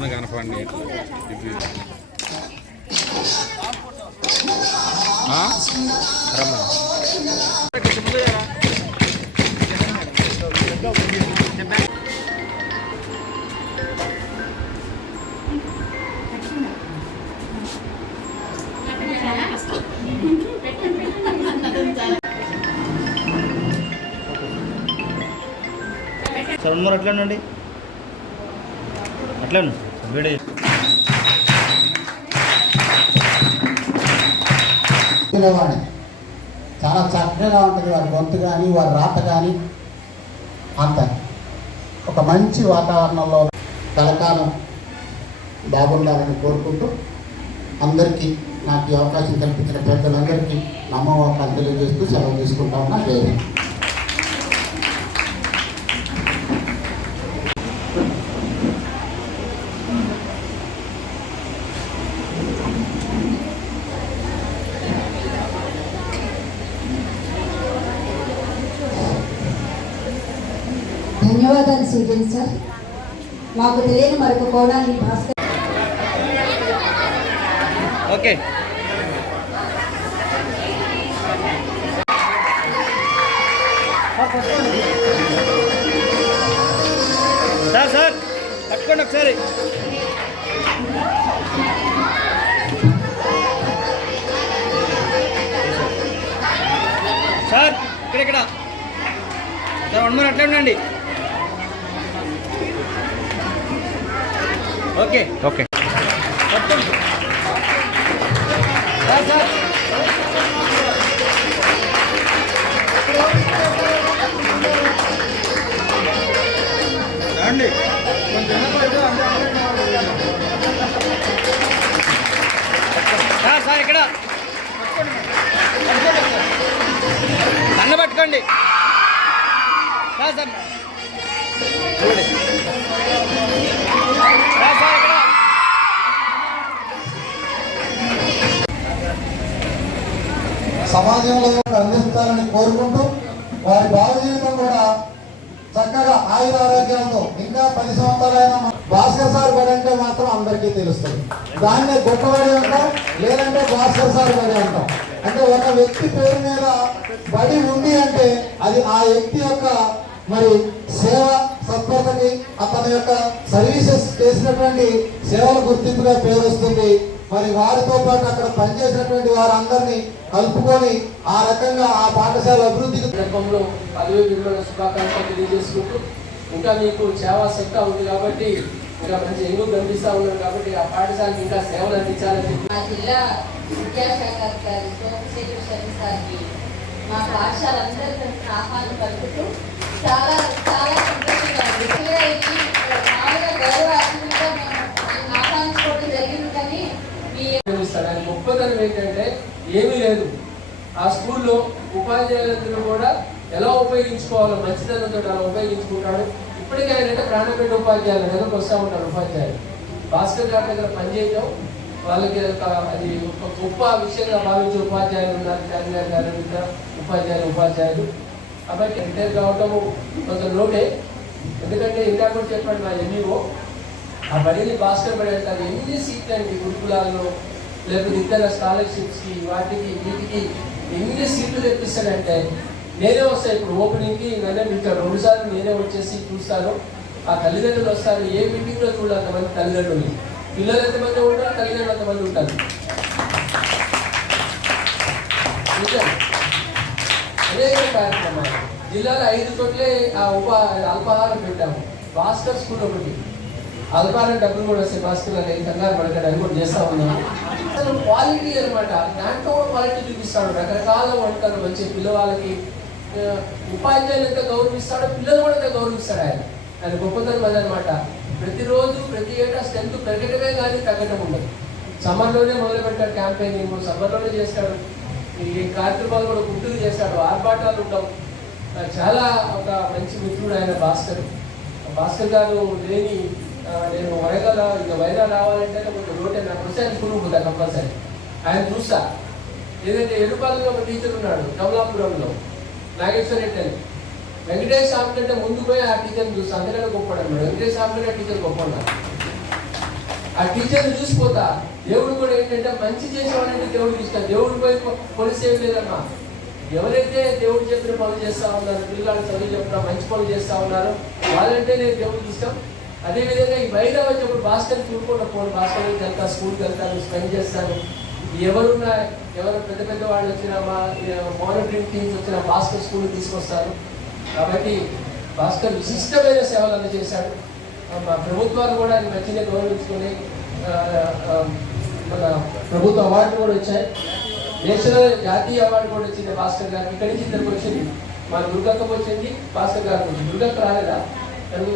సార్ను కనపండి ఇది. ఆ? రమ్మా సెవెన్ మోర్ అట్లా అండి అట్లా చాలా చక్కగా ఉంటుంది వారి గొంతు కానీ వారి రాత కానీ అంత. ఒక మంచి వాతావరణంలో కలకాలం బాగుండాలని కోరుకుంటూ అందరికీ నాకు ఈ అవకాశం కల్పించిన పెద్దలందరికీ నమ్మవాకాలు తెలియజేస్తూ సెలవు తీసుకుంటా ఉన్నా. ధన్యవాదాలు సూచన సార్. మాకు తెలియని మరొక కోణాన్ని భాస్కర్ ఓకే. సార్ సార్ పట్టుకోండి ఒకసారి. సార్ ఇక్కడ ఇక్కడ. సార్ వన్ మోర్ అట్లా ఉండండి. ఓకే. ఓకే. రండి సార్ సార్ ఇక్కడ. కన్న పట్టుకోండి. సార్ చూడండి సమాజంలో అందిస్తారని కోరుకుంటూ వారి భావ జీవితం కూడా చక్కగా ఆయుర ఆరోగ్యాలతో ఇంకా పది సంవత్సరాలైన భాస్కర్ సార్ బడి అంటే మాత్రం అందరికీ తెలుస్తుంది. దాన్నే గొప్పబడి ఉంటాం లేదంటే భాస్కర్ సార్ బడి అంటాం. అంటే ఒక వ్యక్తి పేరు మీద బడి ఉంది అంటే అది ఆ వ్యక్తి యొక్క మరి సేవ సత్పరతకి అతని యొక్క సర్వీసెస్ చేసినటువంటి సేవల గుర్తింపుగా పేరు వస్తుంది. మరి వారితో పాటు అక్కడ పనిచేసినటువంటి వారందరినీ కలుపుకొని ఆ రకంగా ఆ పాఠశాల అభివృద్ధికి సందర్భంలో పదవి విరమణ శుభాకాంక్షలు తెలియజేసుకుంటూ ఇంకా మీకు సేవా సత్తా ఉంది కాబట్టి ఇంకా మంచి ఎంగు కనిపిస్తా ఉన్నారు కాబట్టి ఆ పాఠశాలకు ఇంకా సేవలు అందించాలని చెప్పి మా జిల్లా విద్యాశాఖ అధికారి సోమశేఖర్ శర్మ సార్కి మా పాఠశాల అందరి ఆహ్వానం పలుకుతూ చాలా దాని గొప్పతనం ఏంటంటే ఏమీ లేదు. ఆ స్కూల్లో ఉపాధ్యాయులందరూ కూడా ఎలా ఉపయోగించుకోవాలో మంచితనంతో అలా ఉపయోగించుకుంటాడు ఇప్పటికీ ఆయన అంటే ప్రాణపెట్టే ఉపాధ్యాయులు వెనక వస్తూ ఉంటారు ఉపాధ్యాయులు. భాస్కర్ గారి దగ్గర పనిచేయడం వాళ్ళకి ఒక అది ఒక గొప్ప విషయంగా భావించే ఉపాధ్యాయులు ఉన్నారు. కరీంనగర్ గారు ఉపాధ్యాయులు ఉపాధ్యాయులు. కాబట్టి రిటైర్ కావటం కొంత లోటే. ఎందుకంటే ఇంకా కూడా చెప్పండి మా ఎంఈఓ ఆ బడిని భాస్కర్ బడి అంటారు. ఎన్ని సీట్లు అండి గురుకులాల్లో? లేకపోతే ఇతర స్కాలర్షిప్స్కి వాటికి వీటికి ఎన్ని సీట్లు తెప్పిస్తాడంటే నేనే వస్తాను ఇప్పుడు ఓపెనింగ్కి నన్నే ఇంకా రెండు సార్లు నేనే వచ్చేసి చూస్తాను. ఆ తల్లిదండ్రులు వస్తారు ఏ మీటింగ్లో చూడాలి అంతమంది తల్లిదండ్రులు. పిల్లలు ఎంతమంది ఉంటారు తల్లిదండ్రులు ఎంతమంది ఉంటారు. నిజం. అనేక కార్యక్రమాలు. జిల్లాలో ఐదు చోట్లే ఆ ఉప అల్పాహారం పెట్టాము. భాస్కర్ స్కూల్ ఒకటి. అల్పాహారం డబ్బులు కూడా వస్తాయి భాస్కర్ అని కంగారు పడతాడు అది కూడా చేస్తా ఉన్నాం అసలు క్వాలిటీ అనమాట దాంట్లో కూడా క్వాలిటీ చూపిస్తాడు. రకరకాల వంటలు మంచి పిల్లవాళ్ళకి ఉపాధ్యాయులు ఎంత గౌరవిస్తాడో పిల్లలు కూడా ఎంత గౌరవిస్తాడు ఆయన. ఆయన గొప్పతనం అదనమాట ప్రతిరోజు ప్రతి ఏటా స్ట్రెంత్ పెరగటమే కానీ తగ్గటం ఉండదు. సమ్మర్లోనే మొదలు పెట్టాడు క్యాంపెయినింగ్ సమ్మర్లోనే చేస్తాడు. ఈ కార్యక్రమాలు కూడా గుర్తులు చేస్తాడు. ఆర్భాటాలు ఉండవు. చాలా ఒక మంచి మిత్రుడు ఆయన భాస్కర్. భాస్కర్ గారు లేని నేను వరంగల్ ఇక వైజాగ్ రావాలంటే కొంచెం రోటే నాకు వస్తే ఆయన స్కూల్ పోతా కంపల్సరీ. ఆయన చూస్తా. ఏదైతే ఎరుపాలలో ఒక టీచర్ ఉన్నాడు కమలాపురంలో నాగేశ్వర రెడ్డి అని. వెంకటేష్ స్వామి కంటే ముందు పోయి ఆ టీచర్ని చూస్తా. అందుకంటే గొప్పడు అన్నాడు. వెంకటేష్ స్వామి కంటే ఆ టీచర్ గొప్ప ఆ టీచర్ని చూసిపోతా. దేవుడు కూడా ఏంటంటే మంచి చేసేవాడంటే దేవుడికి ఇష్టం దేవుడు పోయి పొ- పొలిసి ఏం లేదమ్మా. ఎవరైతే దేవుడు చెప్పిన పనులు చేస్తా ఉన్నారు పిల్లలు చదువు చెప్పిన మంచి పనులు చేస్తా ఉన్నారు వాళ్ళంటే నేను దేవుడికి ఇష్టం అదేవిధంగా ఈ బయట వచ్చినప్పుడు భాస్కర్ చూడకుండా పోను భాస్కర్కి వెళ్తాను స్కూల్కి వెళ్తాను స్పెండ్ చేస్తాను. ఎవరున్నా ఎవరు పెద్ద పెద్ద వాళ్ళు వచ్చినా మా మానిటరింగ్ టీమ్స్ వచ్చిన భాస్కర్ స్కూల్ తీసుకొస్తారు. కాబట్టి భాస్కర్ విశిష్టమైన సేవలు అందజేశాడు. మా ప్రభుత్వాలు కూడా అది మంచిగా గౌరవించుకొని మన ప్రభుత్వ అవార్డు కూడా వచ్చాయి. నేషనల్ జాతీయ అవార్డు కూడా వచ్చింది భాస్కర్ గారికి. ఇక్కడి నుంచి ఇద్దరికి వచ్చింది. మా దుర్గక్కకు వచ్చింది. భాస్కర్ గారికి వచ్చింది దుర్గక్క రాలేదా? తెలుగు